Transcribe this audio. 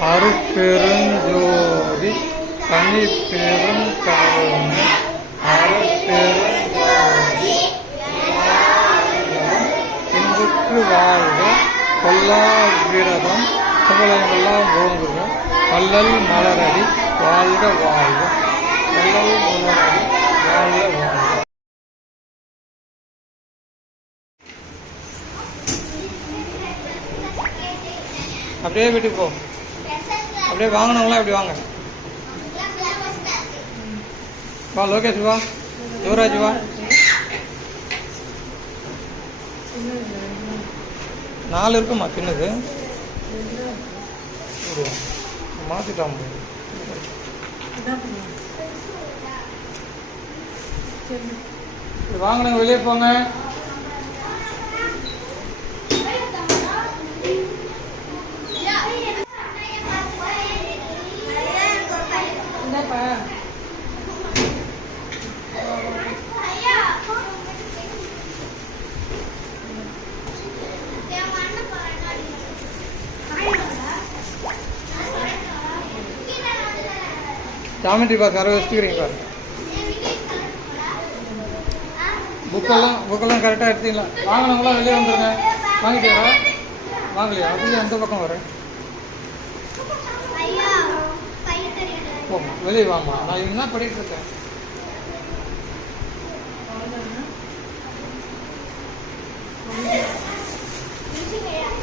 அருட்பெருஞ்சோதி தனிப்பெரும் கருணை அருட்பெருஞ்சோதி. இன்புற்று வாழ்க கொல்லா விரதம் புகழையெல்லாம் ஓங்குக. வள்ளல் மலரடி வாழ்க வாழ்க. வள்ளல் மலரடி வாழ்க வாழ்க. அப்படியே வீட்டுக்கு. போ அப்படியே வாங்கினவங்களாம் இப்படி வாங்க. வா லோகேஷ் வா. யுவராஜ் வா. நாலு இருக்குமா சின்னது இரு. வாங்கினவங்க வெளியே போங்க. என்னப்பா ஜாமெட்ரி பாக்ஸ் புக்கெல்லாம் புக்கெல்லாம் கரெக்டாக எடுத்தீங்களா? வாங்கினவங்களாம் வெளியே வந்துடுங்க வாங்கிட்டியாரா வாங்கலையா? அப்படியே அந்த பக்கம் வரேன் போமா வெளியே வாமா. நான் இவங்க தான் படிக்கிட்டு இருக்கேன். Thank.